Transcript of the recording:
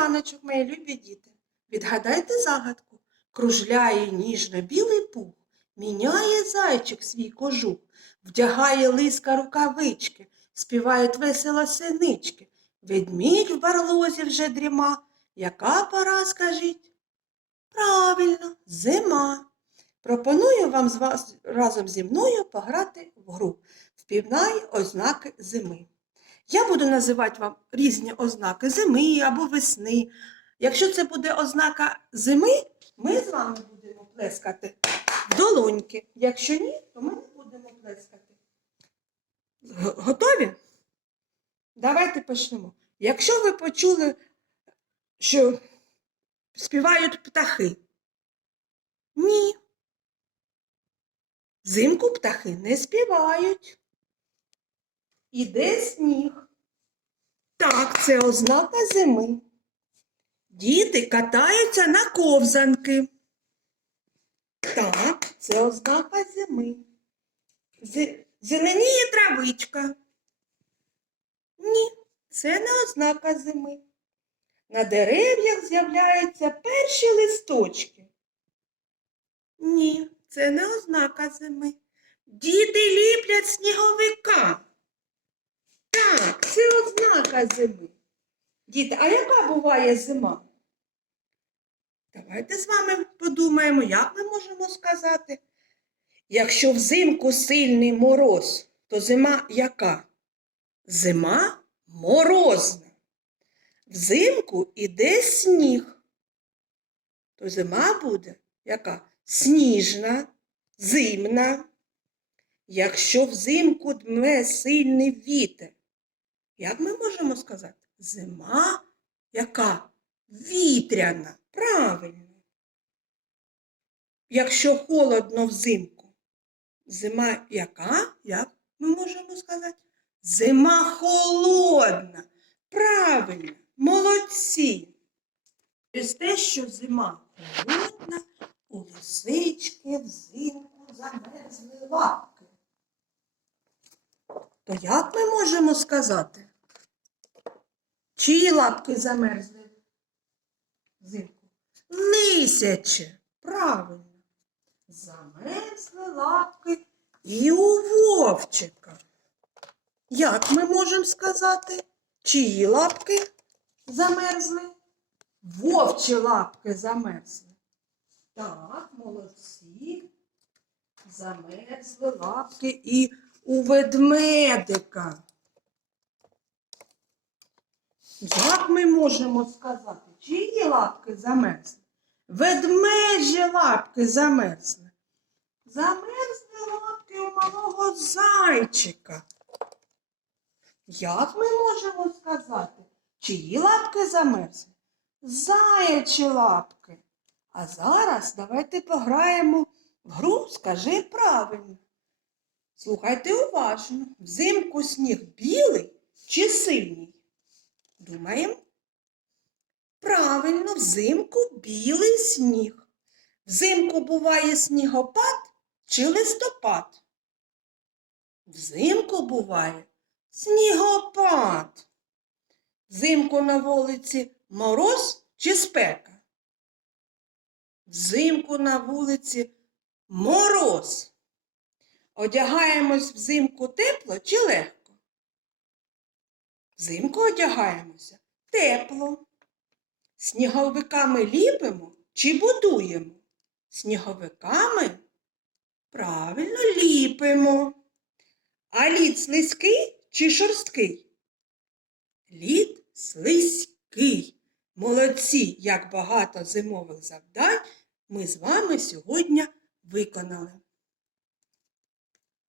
раночок, мої любі діти. Відгадайте загадку. Кружляє ніжно білий пух, міняє зайчик свій кожух, вдягає лиска рукавички, співають весело синички. Ведмідь в барлозі вже дріма. Яка пора, скажіть? Правильно, зима. Пропоную вам з вас разом зі мною пограти в гру Впізнай ознаки зими. Я буду називати вам різні ознаки зими або весни. Якщо це буде ознака зими, ми з вами будемо плескати в долоньки. Якщо ні, то ми не будемо плескати. Готові? Давайте почнемо. Якщо ви почули, що співають птахи, ні. Взимку птахи не співають. Іде сніг. Так, це ознака зими. Діти катаються на ковзанки. Так, це ознака зими. Зеленіє травичка. Ні, це не ознака зими. На дерев'ях з'являються перші листочки. Ні, це не ознака зими. Діти ліплять сніговика. Ознака зими. Діти, а яка буває зима? Давайте з вами подумаємо, як ми можемо сказати. Якщо взимку сильний мороз, то зима яка? Зима морозна. Взимку іде сніг. То зима буде яка? Сніжна, зимна. Якщо взимку дме сильний вітер, як ми можемо сказати? Зима яка? Вітряна. Правильно. Якщо холодно взимку, зима яка? Як ми можемо сказати? Зима холодна. Правильно, молодці. Через те, що зима холодна, у лисички взимку замерзли лапки. То як ми можемо сказати? Чиї лапки замерзли взимку? Лисяче. Правильно. Замерзли лапки і у вовчика. Як ми можемо сказати? Чиї лапки замерзли? Вовчі лапки замерзли. Так, молодці. Замерзли лапки і у ведмедика. Як ми можемо сказати, чиї лапки замерзли? Ведмежі лапки замерзли. Замерзли лапки у малого зайчика. Як ми можемо сказати, чиї лапки замерзли? Заячі лапки. А зараз давайте пограємо в гру Скажи правильно. Слухайте уважно. Взимку сніг білий чи синій? Думаємо? Правильно, взимку білий сніг. Взимку буває снігопад чи листопад? Взимку буває снігопад. Взимку на вулиці мороз чи спека? Взимку на вулиці мороз. Одягаємось взимку тепло чи легко? Взимку одягаємося тепло. Сніговиками ліпимо чи будуємо? Сніговиками правильно ліпимо. А лід слизький чи шорсткий? Лід слизький. Молодці, як багато зимових завдань ми з вами сьогодні виконали.